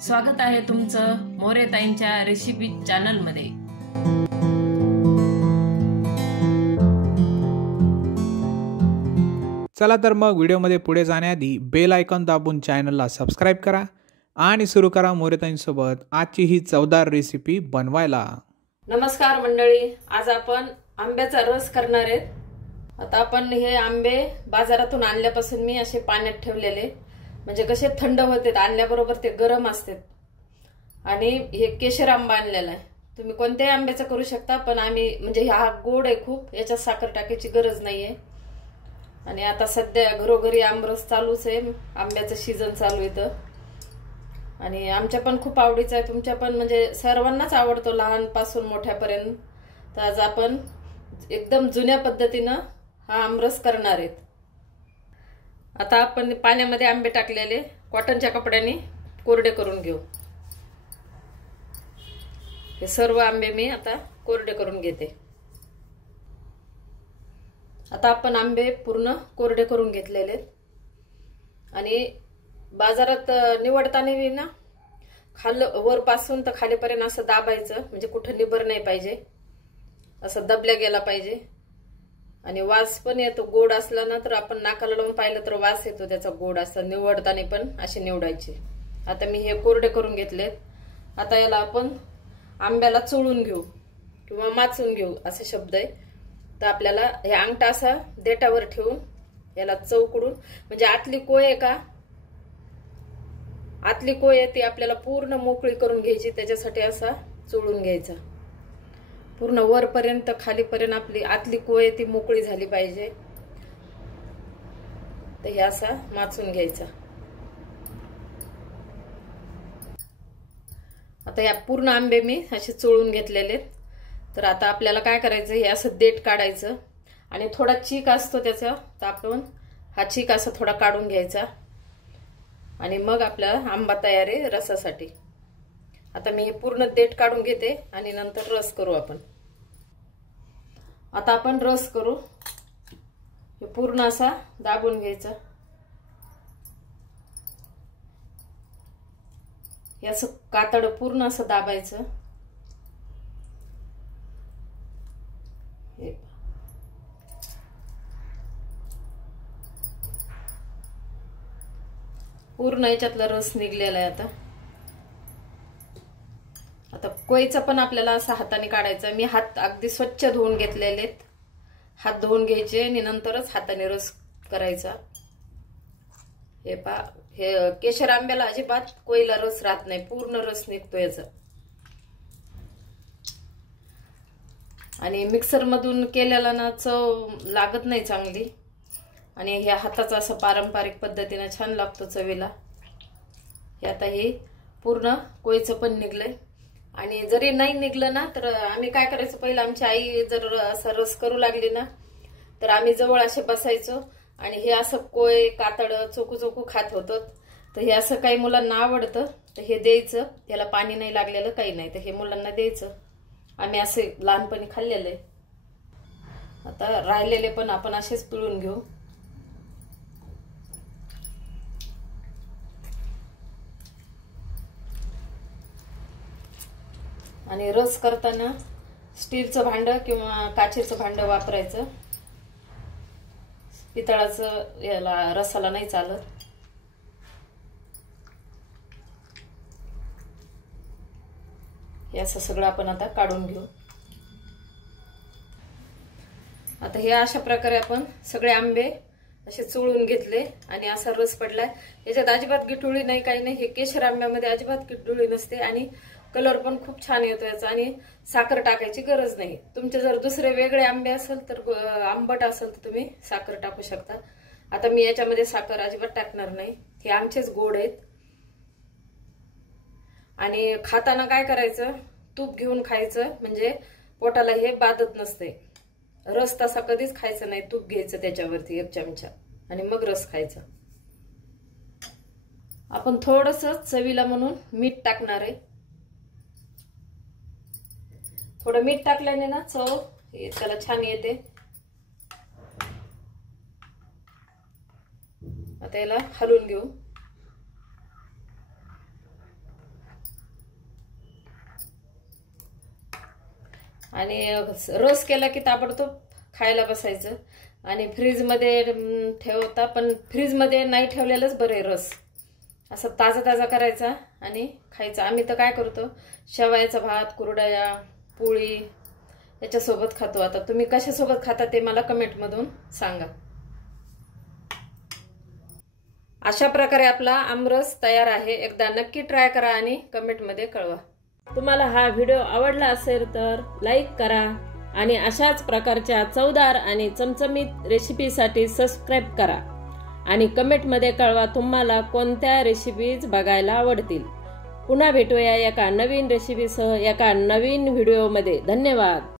स्वागत आहे तुमचं मोरेताईंच्या रेसिपी चॅनल मध्ये। चला तर मग व्हिडिओमध्ये पुढे जाण्याआधी बेल आयकॉन दाबून चॅनलला सबस्क्राइब करा आणि सुरू करा मोरेताईंसोबत आजची ही चवदार रेसिपी बनवायला। नमस्कार मंडळी, आज आपण आंब्याचा रस करणार आहेत। आता आपण हे आंबे बाजारातून आणल्यापासून मी असे पाण्यात ठेवलेले, म्हणजे कसे थंड होते, आणल्याबरोबर ते गरम असतात। आणि हे केशर आंबा आणलेला आहे। तुम्ही कोणत्याही आंब्याचा करू शकता, पण आम्ही म्हणजे हा गोड आहे खूप, याच्यात साखर टाकायची गरज नाहीये। आणि आता सध्या घरोघरी आमरस चालूच आहे, आंब्याचं सीजन चालू आहे तर। आणि आमच्या पण खूप आवडीचा आहे, तुमच्या पण म्हणजे सर्वांनाच आवडतो, लहानपासून मोठ्यापर्यंत। तर आज आपण एकदम जुन्या पद्धतीनं हा आमरस करणार आहेत। आता आपण पाण्यामध्ये आंबे टाकलेले कॉटनच्या कपड्याने कोरडे करून घेऊ। हे सर्व आंबे मी आता कोरडे करून घेते। आता आपण आंबे पूर्ण कोरडे करून घेतलेले आणि बाजारात निवडताना ना वरपासून तर खालीपर्यंत असं दाबायचं, म्हणजे कुठं निबर नाही पाहिजे, असं दबल्या गेला पाहिजे। आणि वास पण येतो, गोड असला ना तर आपण नाकाला लावून पाहिलं तर वास येतो त्याचा गोड, असं निवडताना पण असे निवडायचे। आता मी हे कोरडे करून घेतलेत। आता याला आपण आंब्याला चोळून घेऊ किंवा माचून घेऊ असे शब्द आहे। तर आपल्याला हे अंगठा असा देठावर ठेवून याला चौकडून, म्हणजे आतली कोय आहे का, आतली कोय ती आपल्याला पूर्ण मोकळी करून घ्यायची, त्याच्यासाठी असा चोळून घ्यायचा पूर्ण वरपर्यंत, खालीपर्यंत आपली आतली कोय ती मोकळी झाली पाहिजे। तर हे असा माचून घ्यायचा। आता या पूर्ण आंबे मी असे चोळून घेतलेले। तर आता आपल्याला काय करायचं, हे असं देठ काढायचं आणि थोडा चीक असतो त्याचा, तर आपण हा चीक असा थोडा काढून घ्यायचा आणि मग आपला आंबा तयार आहे रसासाठी। आता मी हे पूर्ण देठ काढून घेते आणि नंतर रस करू आपण। आता आपण रस करू। हे पूर्ण असा दाबून घ्यायचा, हे असं कातड पूर्ण असं दाबायचं। पूर्ण याच्यातला रस निघलेला आहे। आता कोयचा पण आपल्याला असा हाताने काढायचा। मी हात अगदी स्वच्छ धुवून घेतलेले, हात धुवून घ्यायचे आणि नंतरच हाताने रस करायचा। हे पहा, हे केशर आंब्याला अजिबात कोयला रस राहत नाही, पूर्ण रस निघतो याचा। आणि मिक्सर मधून केलेला ना चव लागत नाही चांगली, आणि ह्या हाताचा असं पारंपरिक पद्धतीने छान लागतो चवीला। हे आता हे पूर्ण कोयचं पण निघलंय। आणि जरी नाही निघलं ना तर आम्ही काय करायचं, पहिलं आमची आई जर असा रस करू लागली ना तर आम्ही जवळ असे बसायचो आणि हे असं कोय कातड चोकू चोकू खात होतो। तर हे असं काही मुलांना आवडतं, तर हे द्यायचं, त्याला पाणी नाही लागलेलं काही नाही, तर हे मुलांना द्यायचं। आम्ही असे लहानपणी खाल्लेले। आता राहिलेले पण आपण असेच पिळून घेऊ। आणि रस करताना स्टीलचं भांड किंवा काचेचं भांड वापरायचं, पितळाचं याला रसाला नाही चालत। हे असं सगळं आपण आता काढून घेऊ। आता हे अशा प्रकारे आपण सगळे आंबे असे चोळून घेतले आणि असा रस पडलाय। याच्यात अजिबात गिठुळी नाही, काही नाही। हे केशर आंब्यामध्ये अजिबात गिठुळी नसते आणि कलर पण खूप छान येतो याचा, आणि साखर टाकायची गरज नाही। तुमचे जर दुसरे वेगळे आंबे असेल तर, आंबट असेल तर तुम्ही साखर टाकू शकता। आता मी याच्यामध्ये साखर अजिबात टाकणार नाही, हे आमचेच गोड आहेत। आणि खाताना काय करायचं, तूप घेऊन खायचं, म्हणजे पोटाला हे बाधत नसते। रस तसा कधीच खायचा नाही, तूप घ्यायचं त्याच्यावरती 1 चमचा आणि मग रस खायचा। आपण थोडस चवीला म्हणून मीठ टाकणार आहे। थोडं मीठ टाकल्याने ना चव त्याला छान येते। आता याला हलवून घेऊ। आणि रस केला की ताबडतोब खायला बसायचं. आणि फ्रीजमध्ये ठेवता, पण फ्रीजमध्ये नाही ठेवलेलंच बरे. रस असं ताजा ताजा करायचा आणि खायचा. आम्ही तर काय करतो, शेवयाचा भात, कुरडया, पोळी याच्यासोबत खातो. आता तुम्ही कशासोबत खाता ते मला कमेंटमधून सांगा. अशा प्रकारे आपला आमरस तयार आहे. एकदा नक्की ट्राय करा आणि कमेंटमध्ये कळवा. तुम्हाला हा व्हिडिओ आवडला असेल तर लाईक करा आणि अशाच प्रकारच्या चवदार आणि चमचमीत रेसिपीसाठी सबस्क्राईब करा आणि कमेंटमध्ये कळवा तुम्हाला कोणत्या रेसिपीज बघायला आवडतील. पुन्हा भेटूया एका नवीन रेसिपीसह एका नवीन व्हिडिओमध्ये. धन्यवाद.